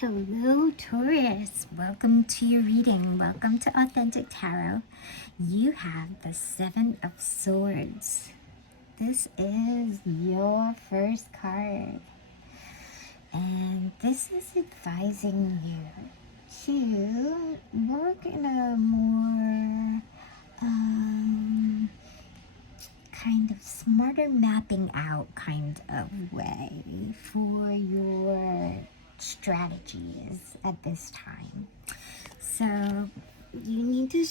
Hello, Taurus. Welcome to your reading. Welcome to Authentic Tarot. You have the Seven of Swords. This is your first card. And this is advising you to work in a more kind of smarter mapping out kind of way for your strategies at this time. So you need to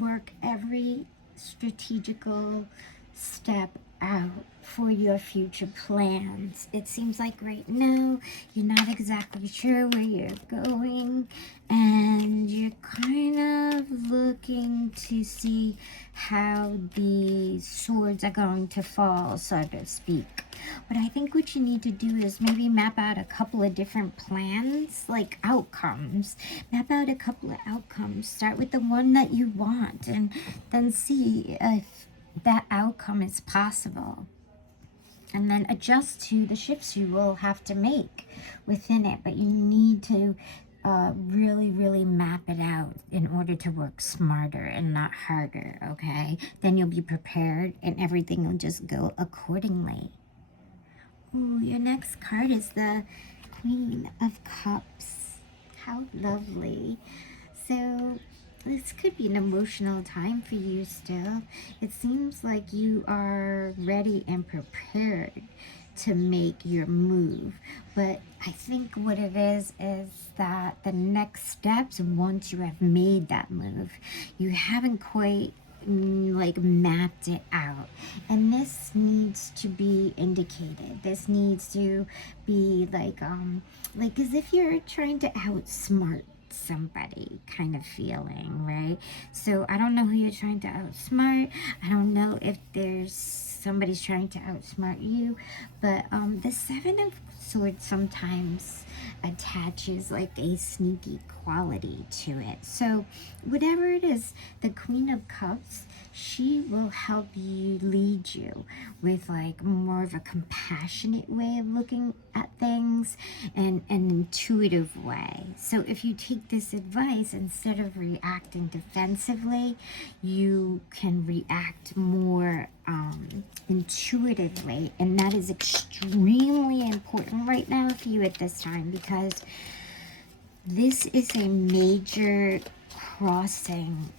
work every strategical step out for your future plans. It seems like right now you're not exactly sure where you're going, and you're kind of looking to see how the swords are going to fall, so to speak. But I think what you need to do is maybe map out a couple of different plans, like outcomes. Map out a couple of outcomes. Start with the one that you want, and then see if that outcome is possible. And then adjust to the shifts you will have to make within it. But you need to really map it out in order to work smarter and not harder, okay? Then you'll be prepared and everything will just go accordingly. Ooh, your next card is the Queen of Cups. How lovely. So this could be an emotional time for you still. It seems like you are ready and prepared to make your move. But I think what it is that the next steps, once you have made that move, you haven't quite mapped it out, and this needs to be indicated. This needs to be like as if you're trying to outsmart somebody kind of feeling, right? So I don't know who you're trying to outsmart. I don't know if there's somebody's trying to outsmart you, but the Seven of Swords sometimes attaches like a sneaky quality to it. So whatever it is, the Queen of Cups, she will help you, lead you with like more of a compassionate way of looking at things and an intuitive way. So if you take this advice, instead of reacting defensively, you can react more intuitively, and that is extremely important right now for you at this time, because this is a major crossing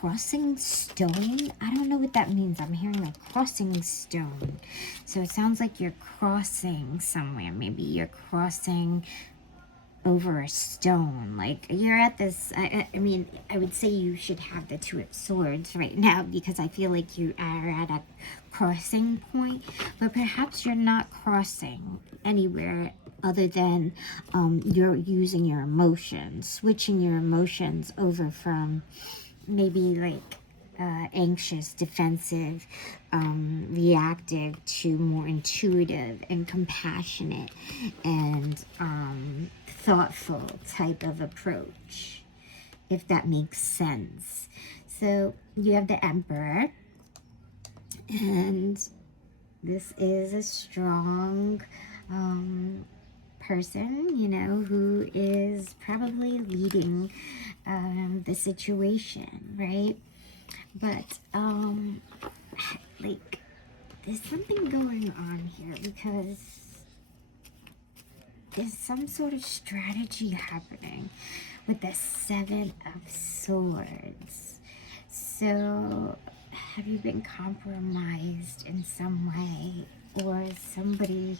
crossing stone. I don't know what that means. I'm hearing a crossing stone, so it sounds like you're crossing somewhere. Maybe you're crossing over a stone, like you're at this I mean, I would say you should have the Two of Swords right now, because I feel like you are at a crossing point, but perhaps you're not crossing anywhere other than you're using your emotions, switching your emotions over from maybe like anxious, defensive, reactive to more intuitive and compassionate and thoughtful type of approach, if that makes sense. So you have the Emperor, and this is a strong person, you know, who is probably leading the situation, right? But like there's something going on here, because there's some sort of strategy happening with the Seven of Swords. So have you been compromised in some way, or something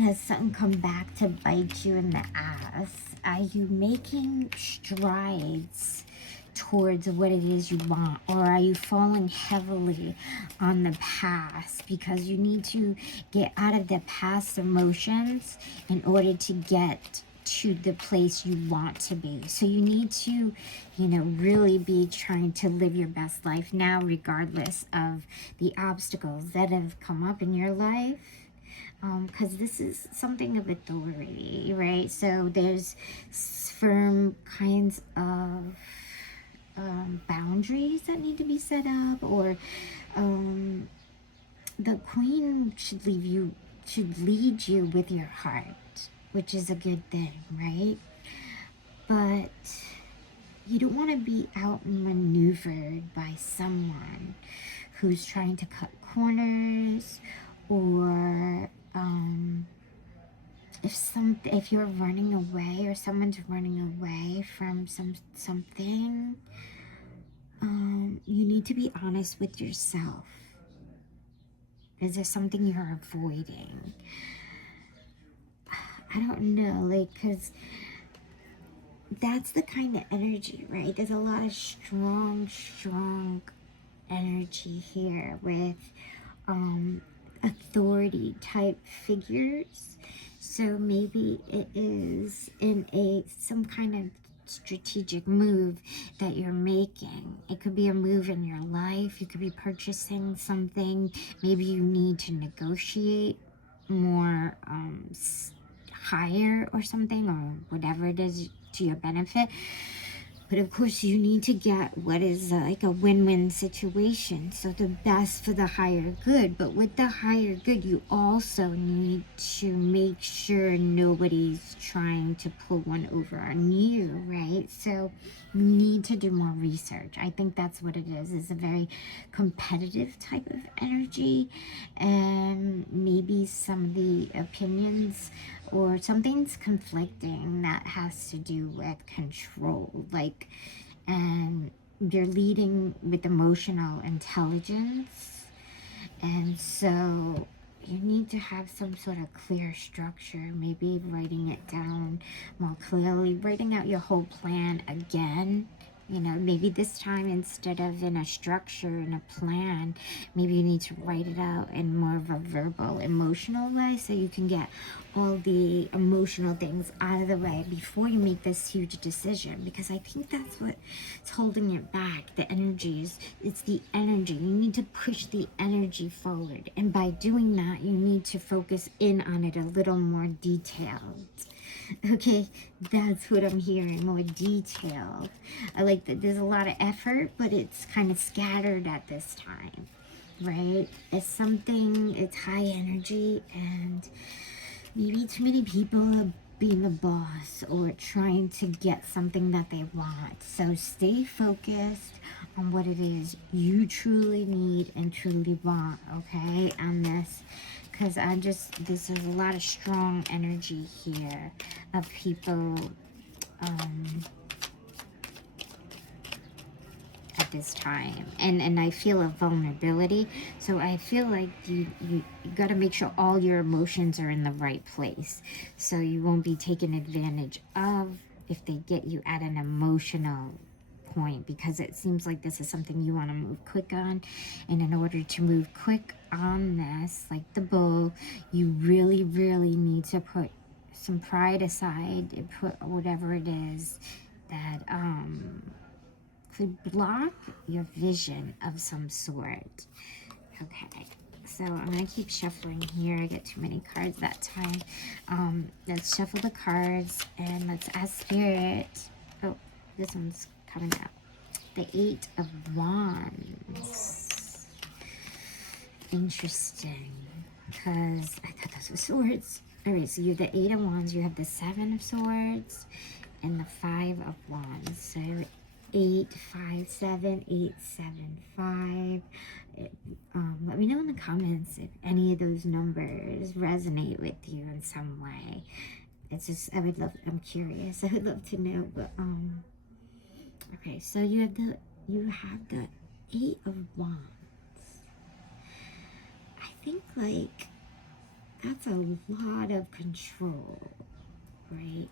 has come back to bite you in the ass? Are you making strides towards what it is you want, or are you falling heavily on the past, because you need to get out of the past emotions in order to get to the place you want to be? So you need to, you know, really be trying to live your best life now, regardless of the obstacles that have come up in your life. Because this is something of authority, right? So there's firm kinds of boundaries that need to be set up, or the Queen should lead you with your heart, which is a good thing, right? But you don't want to be outmaneuvered by someone who's trying to cut corners, or if you're running away, or someone's running away from something, you need to be honest with yourself. Is there something you're avoiding? I don't know, like, because that's the kind of energy, right? There's a lot of strong energy here with authority type figures. So maybe it is in some kind of strategic move that you're making. It could be a move in your life. You could be purchasing something. Maybe you need to negotiate more higher or something, or whatever it is to your benefit. But of course, you need to get what is like a win-win situation. So the best for the higher good. But with the higher good, you also need to make sure nobody's trying to pull one over on you, right? So you need to do more research. I think that's what it is. It's a very competitive type of energy. And maybe some of the opinions or something's conflicting that has to do with control, like, and you're leading with emotional intelligence, and so you need to have some sort of clear structure, maybe writing it down more clearly, writing out your whole plan again. You know, maybe this time, instead of in a structure and a plan, maybe you need to write it out in more of a verbal, emotional way, so you can get all the emotional things out of the way before you make this huge decision. Because I think that's what's holding it back. The energies, it's the energy. You need to push the energy forward. And by doing that, you need to focus in on it a little more detailed. Okay, that's what I'm hearing, more detailed. I like that there's a lot of effort, but it's kind of scattered at this time, right? It's high energy, and maybe too many people are being a boss or trying to get something that they want. So stay focused on what it is you truly need and truly want, okay, on this. Because this is a lot of strong energy here of people at this time. And I feel a vulnerability. So I feel like you got to make sure all your emotions are in the right place. So you won't be taken advantage of if they get you at an emotional point, because it seems like this is something you want to move quick on. And in order to move quick on this, like the bull, you really need to put some pride aside and put whatever it is that could block your vision of some sort. Okay, so I'm gonna keep shuffling here. I get too many cards that time. Let's shuffle the cards and let's ask Spirit. Oh, this one's coming up. The 8 of Wands. Interesting, because I thought those were swords. Alright, so you have the 8 of Wands, you have the 7 of Swords, and the 5 of Wands. So 8, 5, 7, 8, 7, 5. Let me know in the comments if any of those numbers resonate with you in some way. It's just, I'm curious. I would love to know, but, okay, so you have the 8 of Wands. I think, like, that's a lot of control, right?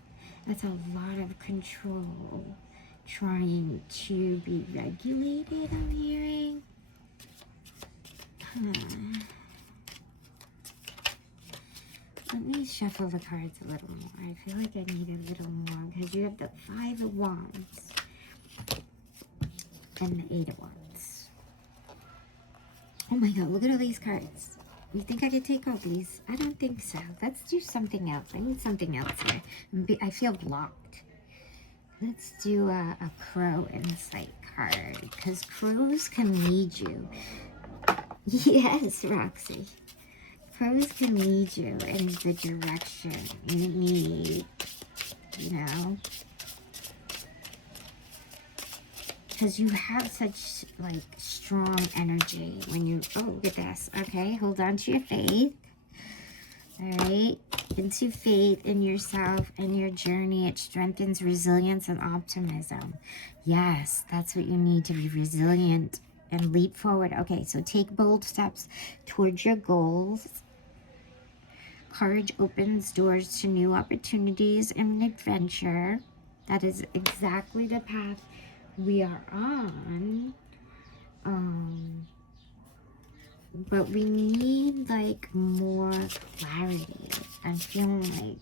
That's a lot of control. Trying to be regulated, I'm hearing. Let me shuffle the cards a little more. I feel like I need a little more, because you have the 5 of Wands and the 8 of Wands. Oh my god, look at all these cards. You think I could take all these? I don't think so. Let's do something else. I need something else here. I feel blocked. Let's do a crow insight card, because crows can lead you. Yes, Roxy. Pros can lead you in the direction you need, you know? Because you have such, like, strong energy when you... Oh, look at this. Okay, hold on to your faith. All right? Into faith in yourself and your journey. It strengthens resilience and optimism. Yes, that's what you need to be resilient and leap forward. Okay, so take bold steps towards your goals. Courage opens doors to new opportunities and adventure. That is exactly the path we are on. But we need, like, more clarity. I'm feeling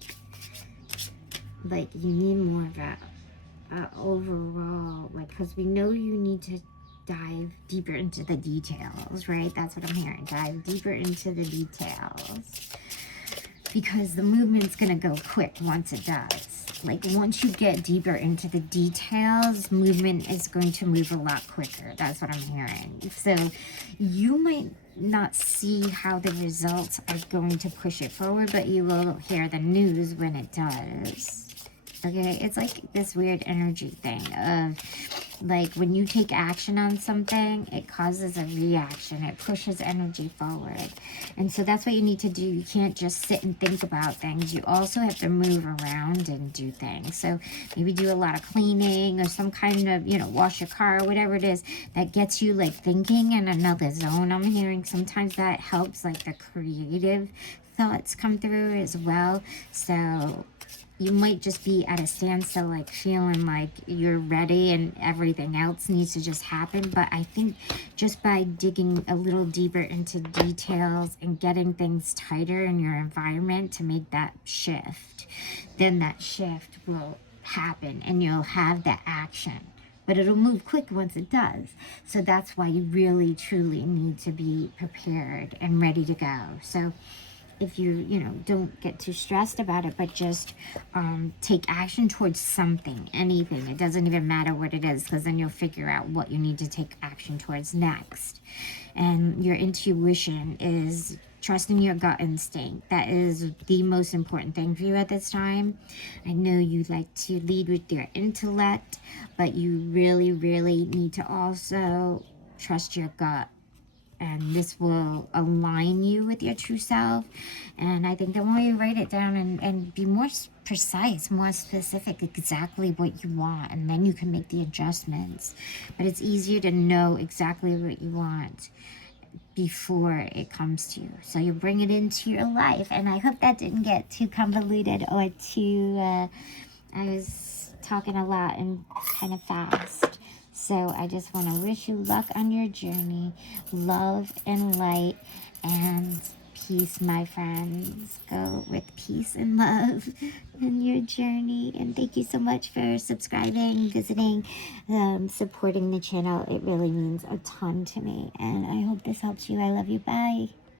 like you need more of a overall, like, because we know you need to dive deeper into the details, right? That's what I'm hearing. Dive deeper into the details. Because the movement's going to go quick once it does. Like, once you get deeper into the details, movement is going to move a lot quicker. That's what I'm hearing. So you might not see how the results are going to push it forward, but you will hear the news when it does. Okay, it's like this weird energy thing of, like, when you take action on something, it causes a reaction. It pushes energy forward. And so that's what you need to do. You can't just sit and think about things. You also have to move around and do things. So maybe do a lot of cleaning or some kind of, you know, wash your car, whatever it is that gets you, like, thinking in another zone. I'm hearing sometimes that helps, like, the creative thoughts come through as well. So you might just be at a standstill, like feeling like you're ready and everything else needs to just happen. But I think just by digging a little deeper into details and getting things tighter in your environment to make that shift, then that shift will happen and you'll have that action. But it'll move quick once it does. So that's why you really, truly need to be prepared and ready to go. So if you know, don't get too stressed about it, but just take action towards something, anything. It doesn't even matter what it is, because then you'll figure out what you need to take action towards next. And your intuition is trusting your gut instinct. That is the most important thing for you at this time. I know you like to lead with your intellect, but you really, really need to also trust your gut. And this will align you with your true self. And I think the more you write it down and be more precise, more specific, exactly what you want, and then you can make the adjustments. But it's easier to know exactly what you want before it comes to you. So you bring it into your life. And I hope that didn't get too convoluted or too, I was talking a lot and kind of fast. So I just want to wish you luck on your journey, love and light and peace, my friends. Go with peace and love in your journey. And thank you so much for subscribing, visiting, supporting the channel. It really means a ton to me. And I hope this helps you. I love you. Bye.